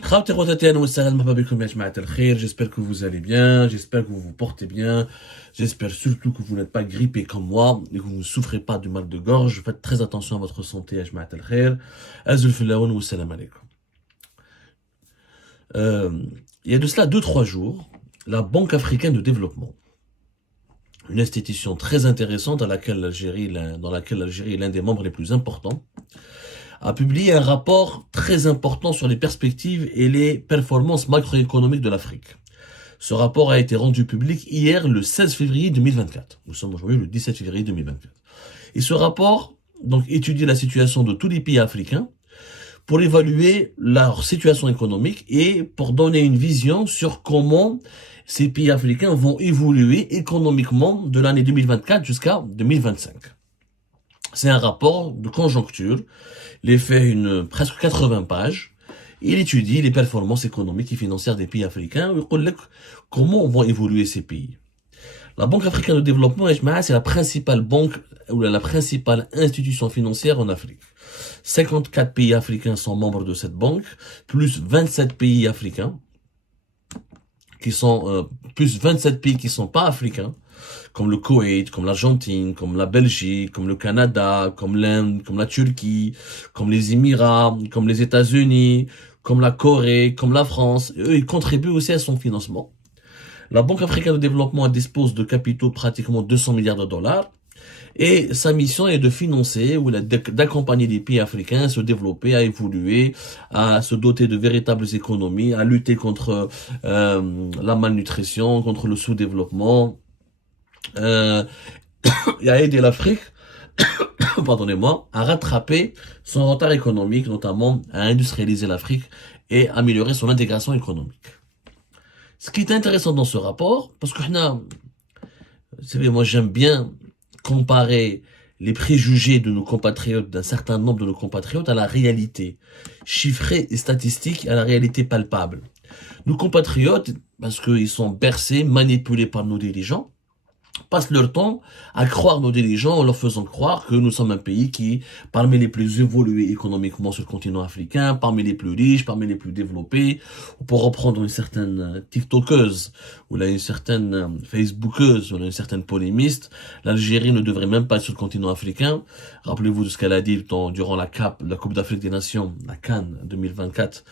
Khawti khawtati, ahlan wa sahlan, marhaba bikoum ya jamaat al-khair. J'espère que vous allez bien, j'espère que vous vous portez bien, j'espère surtout que vous n'êtes pas grippé comme moi et que vous ne souffrez pas du mal de gorge. Faites très attention à votre santé ya jamaat al-khair. Azul filawan wa salam alaikum. Euh, il y a de cela 2 3 jours, la Banque africaine de développement, une institution très intéressante dans laquelle l'Algérie est l'un des membres les plus importants, a publié un rapport très important sur les perspectives et les performances macroéconomiques de l'Afrique. Ce rapport a été rendu public hier, le 16 février 2024. Nous sommes aujourd'hui le 17 février 2024. Et ce rapport, donc, étudie la situation de tous les pays africains pour évaluer leur situation économique et pour donner une vision sur comment ces pays africains vont évoluer économiquement de l'année 2024 jusqu'à 2025. C'est un rapport de conjoncture. Il fait presque 80 pages. Il étudie les performances économiques et financières des pays africains. Il dit comment vont évoluer ces pays. La Banque africaine de développement, c'est la principale banque ou la principale institution financière en Afrique. 54 pays africains sont membres de cette banque, plus 27 pays africains plus 27 pays qui sont pas africains, comme le Koweït, comme l'Argentine, comme la Belgique, comme le Canada, comme l'Inde, comme la Turquie, comme les Émirats, comme les États-Unis, comme la Corée, comme la France. Et eux, ils contribuent aussi à son financement. La Banque africaine de développement dispose de capitaux pratiquement 200 milliards de dollars. Et sa mission est de financer ou d'accompagner les pays africains à se développer, à évoluer, à se doter de véritables économies, à lutter contre la malnutrition, contre le sous-développement, et à aider l'Afrique, pardonnez-moi, à rattraper son retard économique, notamment à industrialiser l'Afrique et améliorer son intégration économique. Ce qui est intéressant dans ce rapport, parce que vous savez, moi j'aime bien comparer les préjugés de nos compatriotes, d'un certain nombre de nos compatriotes, à la réalité chiffrée et statistique, à la réalité palpable. Nos compatriotes, parce qu'ils sont bercés, manipulés par nos dirigeants, passent leur temps à croire nos dirigeants en leur faisant croire que nous sommes un pays qui est parmi les plus évolués économiquement sur le continent africain, parmi les plus riches, parmi les plus développés. Pour reprendre une certaine TikTokeuse, ou là une certaine Facebookeuse, ou là une certaine polémiste, l'Algérie ne devrait même pas être sur le continent africain. Rappelez-vous de ce qu'elle a dit durant la Coupe d'Afrique des Nations, la CAN 2024,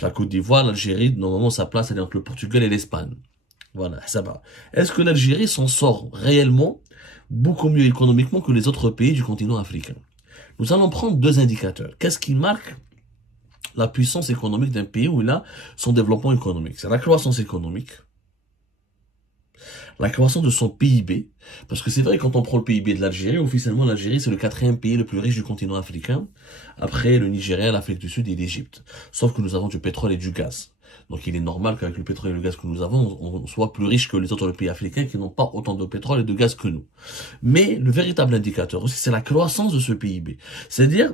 la Côte d'Ivoire. L'Algérie, normalement, sa place, elle est entre le Portugal et l'Espagne. Voilà, ça va. Est-ce que l'Algérie s'en sort réellement beaucoup mieux économiquement que les autres pays du continent africain? Nous allons prendre 2 indicateurs. Qu'est-ce qui marque la puissance économique d'un pays où il a son développement économique? C'est la croissance économique, la croissance de son PIB, parce que c'est vrai, quand on prend le PIB de l'Algérie, officiellement l'Algérie c'est le 4e pays le plus riche du continent africain, après le Nigeria, l'Afrique du Sud et l'Égypte. Sauf que nous avons du pétrole et du gaz. Donc il est normal qu'avec le pétrole et le gaz que nous avons, on soit plus riche que les autres pays africains qui n'ont pas autant de pétrole et de gaz que nous. Mais le véritable indicateur aussi, c'est la croissance de ce PIB. C'est-à-dire,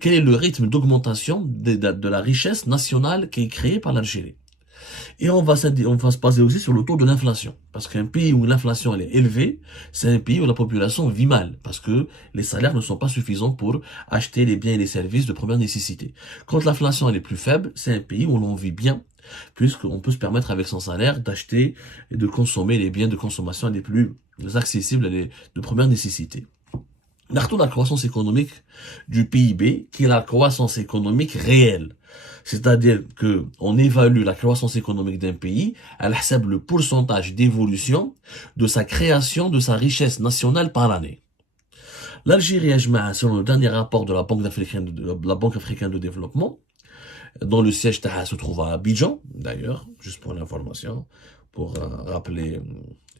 quel est le rythme d'augmentation de la richesse nationale qui est créée par l'Algérie. Et on va se baser aussi sur le taux de l'inflation. Parce qu'un pays où l'inflation elle est élevée, c'est un pays où la population vit mal. Parce que les salaires ne sont pas suffisants pour acheter les biens et les services de première nécessité. Quand l'inflation elle est plus faible, c'est un pays où l'on vit bien. Puisqu'on peut se permettre avec son salaire d'acheter et de consommer les biens de consommation les plus accessibles et de première nécessité. Notons la croissance économique du PIB, qui est la croissance économique réelle. C'est-à-dire que on évalue la croissance économique d'un pays à le pourcentage d'évolution de sa création, de sa richesse nationale par l'année. L'Algérie, selon le dernier rapport de la Banque africaine de développement, dont le siège se trouve à Abidjan, d'ailleurs, juste pour l'information, pour rappeler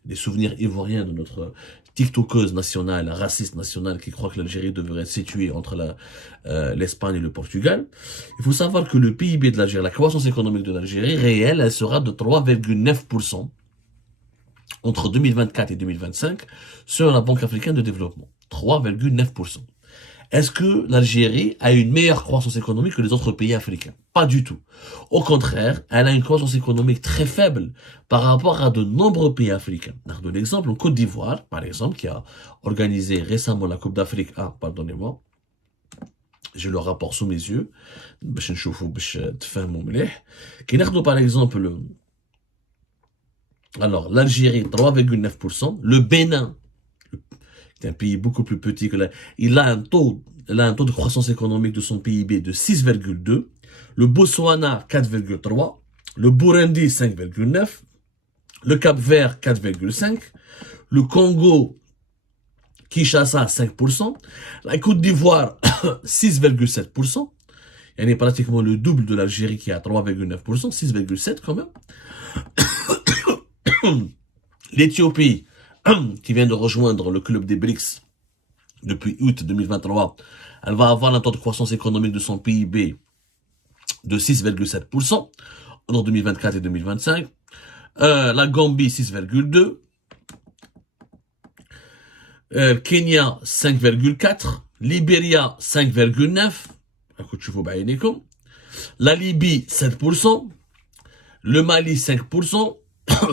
les souvenirs ivoiriens de notre TikTokeuse nationale, raciste nationale, qui croit que l'Algérie devrait être située entre l'Espagne et le Portugal. Il faut savoir que le PIB de l'Algérie, la croissance économique de l'Algérie réelle, elle sera de 3,9% entre 2024 et 2025, selon la Banque africaine de développement. 3,9%. Est-ce que l'Algérie a une meilleure croissance économique que les autres pays africains? Pas du tout. Au contraire, elle a une croissance économique très faible par rapport à de nombreux pays africains. Je donne l'exemple, en Côte d'Ivoire, par exemple, qui a organisé récemment la Coupe d'Afrique, J'ai le rapport sous mes yeux. باش نشوفوا باش تفهموا مليح. كي ناخذوا par exemple alors l'Algérie 3,9%, le Bénin c'est un pays beaucoup plus petit que il a un taux de croissance économique de son PIB de 6,2, le Botswana 4,3, le Burundi 5,9, le Cap-Vert 4,5, le Congo Kinshasa 5%, la Côte d'Ivoire 6,7%, elle est pratiquement le double de l'Algérie qui est à 3,9%, 6,7 quand même. L'Éthiopie, qui vient de rejoindre le club des BRICS depuis août 2023, elle va avoir un taux de croissance économique de son PIB de 6,7% entre 2024 et 2025. La Gambie 6,2%. Kenya 5,4%. Libéria 5,9%. La Libye 7%. Le Mali 5%.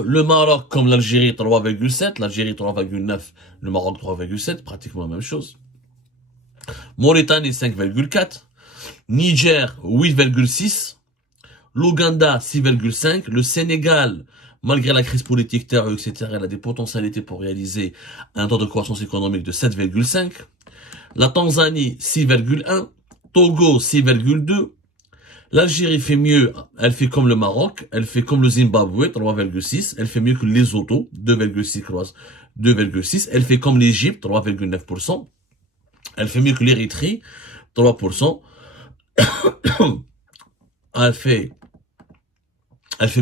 Le Maroc, comme l'Algérie, 3,7, l'Algérie 3,9, le Maroc 3,7, pratiquement la même chose. Mauritanie 5,4, Niger 8,6, l'Ouganda 6,5, le Sénégal, malgré la crise politique, terreur, etc., elle a des potentialités pour réaliser un taux de croissance économique de 7,5, la Tanzanie 6,1, Togo 6,2, l'Algérie fait mieux, elle fait comme le Maroc, elle fait comme le Zimbabwe, 3,6, elle fait mieux que les Lesotho, 2,6, elle fait comme l'Égypte, 3,9%, elle fait mieux que l'Érythrée, 3%, elle fait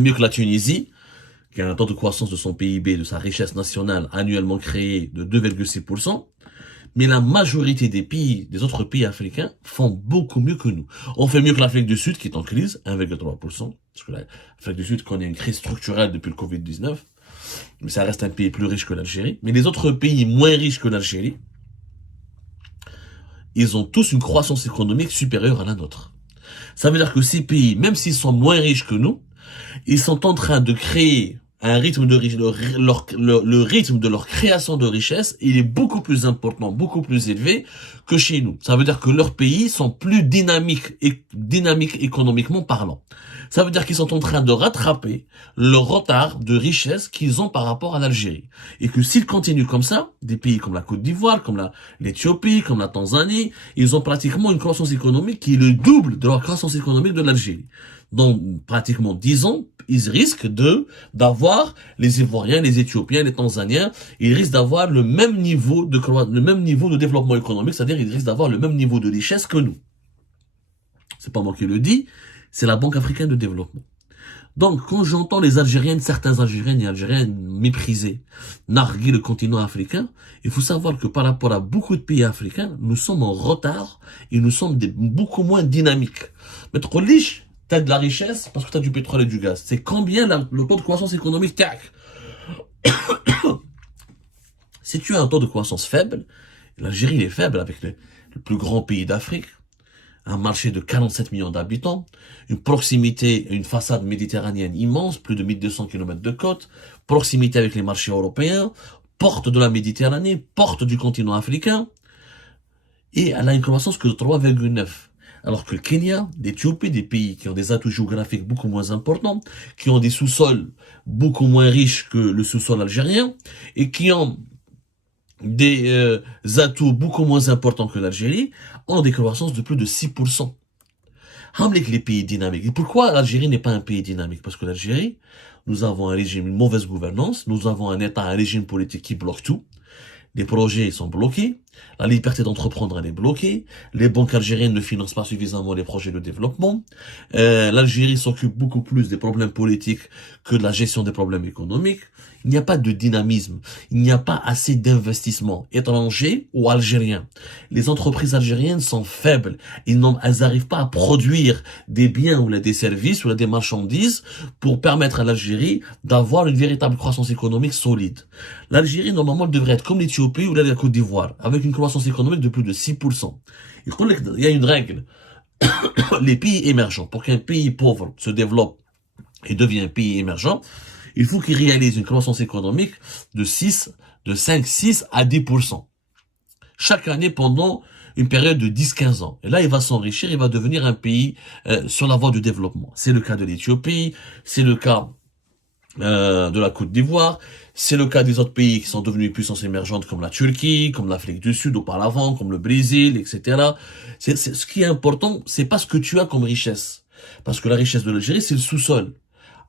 mieux que la Tunisie, qui a un taux de croissance de son PIB, de sa richesse nationale annuellement créée de 2,6%, mais la majorité des pays, des autres pays africains, font beaucoup mieux que nous. On fait mieux que l'Afrique du Sud, qui est en crise, 1,3%, parce que l'Afrique du Sud connaît une crise structurelle depuis le Covid-19, mais ça reste un pays plus riche que l'Algérie. Mais les autres pays moins riches que l'Algérie, ils ont tous une croissance économique supérieure à la nôtre. Ça veut dire que ces pays, même s'ils sont moins riches que nous, ils sont en train de créer un rythme de le rythme de leur création de richesse, il est beaucoup plus important, beaucoup plus élevé que chez nous. Ça veut dire que leurs pays sont plus dynamiques économiquement parlant. Ça veut dire qu'ils sont en train de rattraper le retard de richesse qu'ils ont par rapport à l'Algérie. Et que s'ils continuent comme ça, des pays comme la Côte d'Ivoire, comme l'Éthiopie, comme la Tanzanie, ils ont pratiquement une croissance économique qui est le double de leur croissance économique de l'Algérie. Dans pratiquement 10 ans, ils risquent d'avoir les Ivoiriens, les Éthiopiens, les Tanzaniens, ils risquent d'avoir le même niveau de développement économique, c'est-à-dire ils risquent d'avoir le même niveau de richesse que nous. C'est pas moi qui le dis, c'est la Banque africaine de développement. Donc, quand j'entends certains Algériens et Algériennes mépriser, narguer le continent africain, il faut savoir que par rapport à beaucoup de pays africains, nous sommes en retard et nous sommes beaucoup moins dynamiques. Mais trop riche, t'as de la richesse parce que t'as du pétrole et du gaz. C'est combien le taux de croissance économique, tac. Si tu as un taux de croissance faible, l'Algérie est faible avec le plus grand pays d'Afrique, un marché de 47 millions d'habitants, une proximité, une façade méditerranéenne immense, plus de 1200 km de côte, proximité avec les marchés européens, porte de la Méditerranée, porte du continent africain, et elle a une croissance que de 3,9. Alors que le Kenya, l'Éthiopie, des pays qui ont des atouts géographiques beaucoup moins importants, qui ont des sous-sols beaucoup moins riches que le sous-sol algérien, et qui ont des atouts beaucoup moins importants que l'Algérie, ont des croissances de plus de 6%. Hamlik les pays dynamiques. Et pourquoi l'Algérie n'est pas un pays dynamique? Parce que l'Algérie, nous avons un régime, une mauvaise gouvernance, nous avons un État, un régime politique qui bloque tout. Les projets sont bloqués, la liberté d'entreprendre elle est bloquée, les banques algériennes ne financent pas suffisamment les projets de développement, l'Algérie s'occupe beaucoup plus des problèmes politiques que de la gestion des problèmes économiques. Il n'y a pas de dynamisme, il n'y a pas assez d'investissements étrangers ou algériens. Les entreprises algériennes sont faibles, elles n'arrivent pas à produire des biens ou des services ou des marchandises pour permettre à l'Algérie d'avoir une véritable croissance économique solide. L'Algérie, normalement, devrait être comme l'Éthiopie ou la Côte d'Ivoire, avec une croissance économique de plus de 6%. Il y a une règle. Les pays émergents, pour qu'un pays pauvre se développe et devienne un pays émergent, il faut qu'il réalise une croissance économique de 5, 6 à 10%. Chaque année pendant une période de 10-15 ans. Et là, il va s'enrichir, il va devenir un pays sur la voie du développement. C'est le cas de l'Éthiopie, c'est le cas de la Côte d'Ivoire, c'est le cas des autres pays qui sont devenus puissances émergentes comme la Turquie, comme l'Afrique du Sud auparavant, comme le Brésil, etc. Ce qui est important, c'est pas ce que tu as comme richesse. Parce que la richesse de l'Algérie, c'est le sous-sol.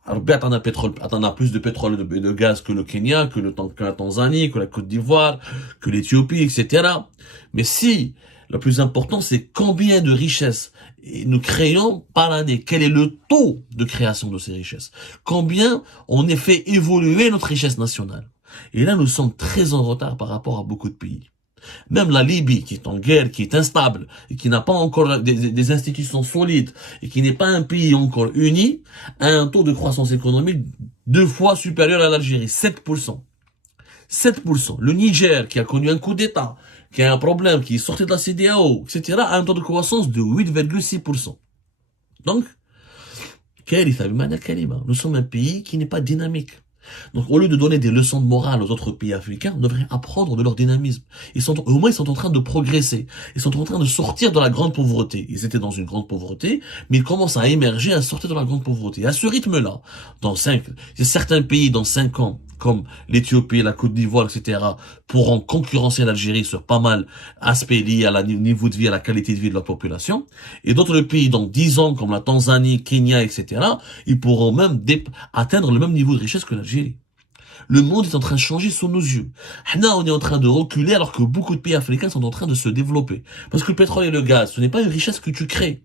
Alors, ben, t'en as plus de pétrole et de gaz que le Kenya, que la Tanzanie, que la Côte d'Ivoire, que l'Éthiopie, etc. Mais si, le plus important, c'est combien de richesses nous créons par année. Quel est le taux de création de ces richesses? Combien on a fait évoluer notre richesse nationale? Et là, nous sommes très en retard par rapport à beaucoup de pays. Même la Libye, qui est en guerre, qui est instable, et qui n'a pas encore des institutions solides, et qui n'est pas un pays encore uni, a un taux de croissance économique 2 fois supérieur à l'Algérie, 7%. 7%. Le Niger, qui a connu un coup d'État, qui a un problème, qui est sorti de la CEDEAO, etc., a un taux de croissance de 8,6%. Donc, nous sommes un pays qui n'est pas dynamique. Donc, au lieu de donner des leçons de morale aux autres pays africains, on devrait apprendre de leur dynamisme. Au moins, ils sont en train de progresser. Ils sont en train de sortir de la grande pauvreté. Ils étaient dans une grande pauvreté, mais ils commencent à émerger, à sortir de la grande pauvreté. Et à ce rythme-là, certains pays dans 5 ans, comme l'Éthiopie, la Côte d'Ivoire, etc., pourront concurrencer l'Algérie sur pas mal d'aspects liés à la niveau de vie, à la qualité de vie de la population. Et d'autres pays dans 10 ans, comme la Tanzanie, Kenya, etc., ils pourront même atteindre le même niveau de richesse que l'Algérie. Le monde est en train de changer sous nos yeux. Là, on est en train de reculer alors que beaucoup de pays africains sont en train de se développer. Parce que le pétrole et le gaz, ce n'est pas une richesse que tu crées.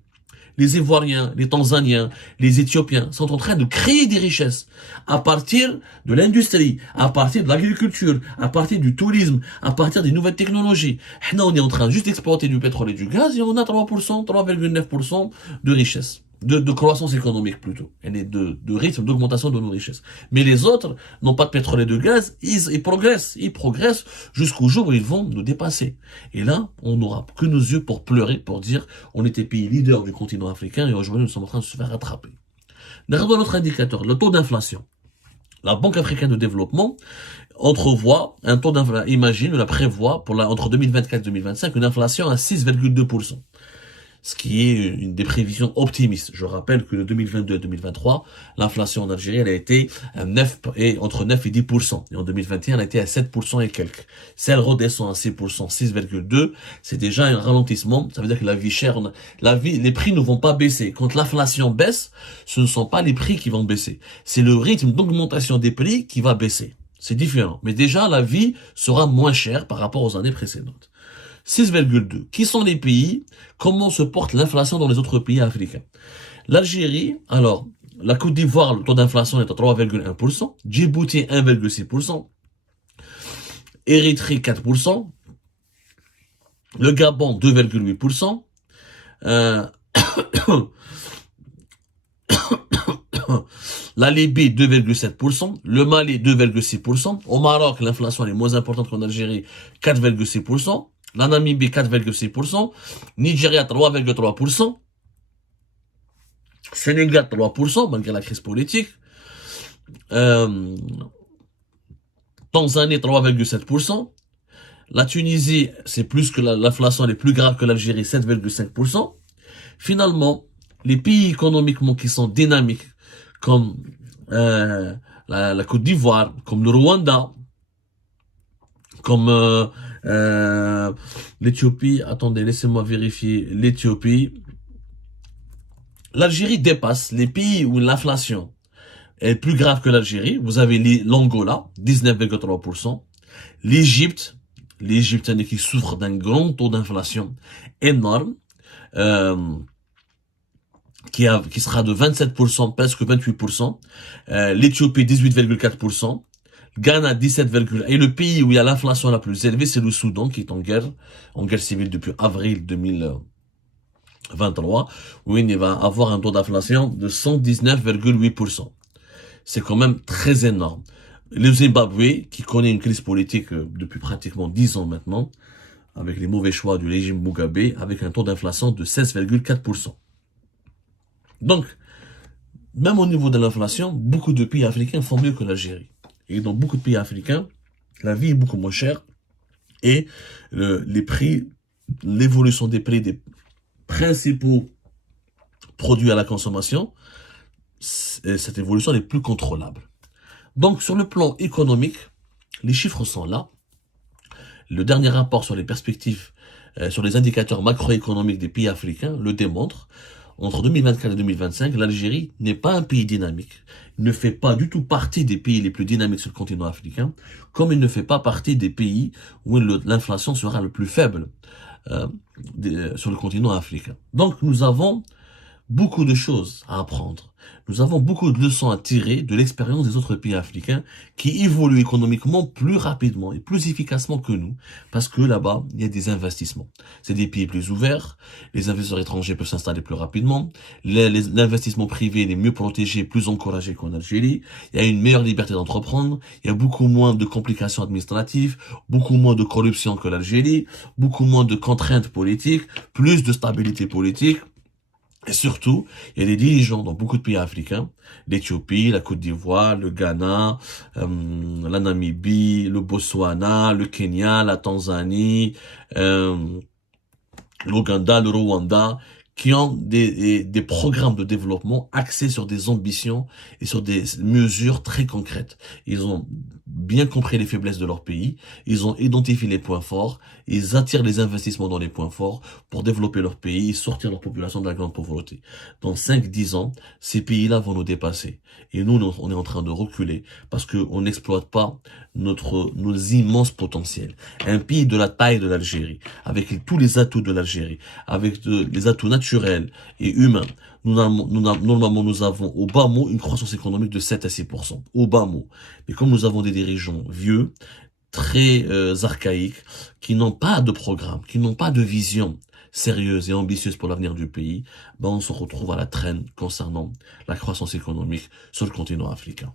Les Ivoiriens, les Tanzaniens, les Éthiopiens sont en train de créer des richesses à partir de l'industrie, à partir de l'agriculture, à partir du tourisme, à partir des nouvelles technologies. Là, on est en train juste d'exploiter du pétrole et du gaz et on a 3%, 3,9% de richesse. De croissance économique plutôt, et de rythme d'augmentation de nos richesses. Mais les autres n'ont pas de pétrole et de gaz, ils progressent jusqu'au jour où ils vont nous dépasser. Et là, on n'aura que nos yeux pour pleurer, pour dire on était pays leader du continent africain et aujourd'hui nous sommes en train de se faire rattraper. Regardons notre indicateur, le taux d'inflation. La Banque africaine de développement entrevoit un taux d'inflation, prévoit entre 2024 et 2025 une inflation à 6,2%. Ce qui est une des prévisions optimistes. Je rappelle que de 2022 à 2023, l'inflation en Algérie, elle a été entre 9 et 10%. Et en 2021, elle a été à 7% et quelques. Si elle redescend à 6%, 6,2%, c'est déjà un ralentissement. Ça veut dire que la vie chère, les prix ne vont pas baisser. Quand l'inflation baisse, ce ne sont pas les prix qui vont baisser. C'est le rythme d'augmentation des prix qui va baisser. C'est différent. Mais déjà, la vie sera moins chère par rapport aux années précédentes. 6,2. Qui sont les pays? Comment se porte l'inflation dans les autres pays africains? L'Algérie, alors, la Côte d'Ivoire, le taux d'inflation est à 3,1%, Djibouti 1,6%, Érythrée 4%, le Gabon 2,8%, la Libye 2,7%, le Mali 2,6%, au Maroc l'inflation est moins importante qu'en Algérie 4,6%, la Namibie 4,6%, Nigeria 3,3%, Sénégal 3% malgré la crise politique, Tanzanie 3,7%, la Tunisie c'est plus que l'inflation, elle est plus grave que l'Algérie 7,5%. Finalement, les pays économiquement qui sont dynamiques comme la Côte d'Ivoire, comme le Rwanda, comme l'Éthiopie, attendez, laissez-moi vérifier, l'Éthiopie. L'Algérie dépasse les pays où l'inflation est plus grave que l'Algérie. Vous avez l'Angola, 19,3%. l'Égypte qui souffre d'un grand taux d'inflation énorme, qui sera de 27%, presque 28%. L'Éthiopie, 18,4%. Ghana 17,1%. Et le pays où il y a l'inflation la plus élevée, c'est le Soudan, qui est en guerre civile depuis avril 2023, où il va avoir un taux d'inflation de 119,8%. C'est quand même très énorme. Le Zimbabwe, qui connaît une crise politique depuis pratiquement 10 ans maintenant, avec les mauvais choix du régime Mugabe, avec un taux d'inflation de 16,4%. Donc, même au niveau de l'inflation, beaucoup de pays africains font mieux que l'Algérie. Et dans beaucoup de pays africains, la vie est beaucoup moins chère et les prix l'évolution des prix des principaux produits à la consommation, cette évolution n'est plus contrôlable. Donc, sur le plan économique, les chiffres sont là. Le dernier rapport sur les perspectives, sur les indicateurs macroéconomiques des pays africains le démontre. Entre 2024 et 2025, l'Algérie n'est pas un pays dynamique. Il ne fait pas du tout partie des pays les plus dynamiques sur le continent africain, comme il ne fait pas partie des pays où l'inflation sera le plus faible sur le continent africain. Donc, nous avons beaucoup de choses à apprendre. Nous avons beaucoup de leçons à tirer de l'expérience des autres pays africains qui évoluent économiquement plus rapidement et plus efficacement que nous, parce que là-bas, il y a des investissements. C'est des pays plus ouverts, les investisseurs étrangers peuvent s'installer plus rapidement, l'investissement privé est mieux protégé, plus encouragé qu'en Algérie, il y a une meilleure liberté d'entreprendre, il y a beaucoup moins de complications administratives, beaucoup moins de corruption que l'Algérie, beaucoup moins de contraintes politiques, plus de stabilité politique. Et surtout, il y a des dirigeants dans beaucoup de pays africains, l'Éthiopie, la Côte d'Ivoire, le Ghana, la Namibie, le Botswana, le Kenya, la Tanzanie, l'Ouganda, le Rwanda, qui ont des programmes de développement axés sur des ambitions et sur des mesures très concrètes. Ils ont bien compris les faiblesses de leur pays, ils ont identifié les points forts, ils attirent les investissements dans les points forts pour développer leur pays et sortir leur population de la grande pauvreté. Dans 5-10 ans, ces pays-là vont nous dépasser. Et nous, on est en train de reculer parce qu'on n'exploite pas nos immenses potentiels. Un pays de la taille de l'Algérie, avec tous les atouts de l'Algérie, avec les atouts naturels et humains, normalement, nous avons au bas mot une croissance économique de 7 à 6%. Au bas mot. Mais comme nous avons des dirigeants vieux, très archaïques, qui n'ont pas de programme, qui n'ont pas de vision sérieuse et ambitieuse pour l'avenir du pays, on se retrouve à la traîne concernant la croissance économique sur le continent africain.